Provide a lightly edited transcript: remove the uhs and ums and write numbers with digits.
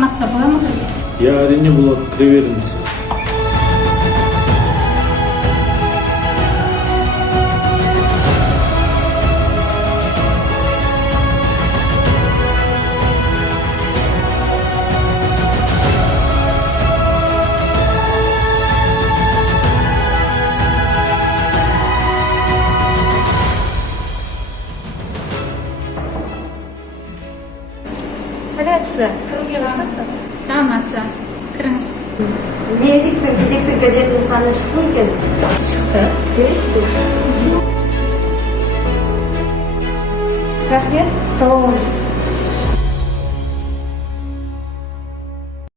саламатсызбы, боламы кіргенше? Я әрине болады, кіре беріңіз. Саламатсыз, кімге барсақ? Саламатсыз, кіріңіз. Венедиктің кезекті газетінің саны шықты ма екен? Шықты. Бересіздер? Рахмет, сау болыңыз.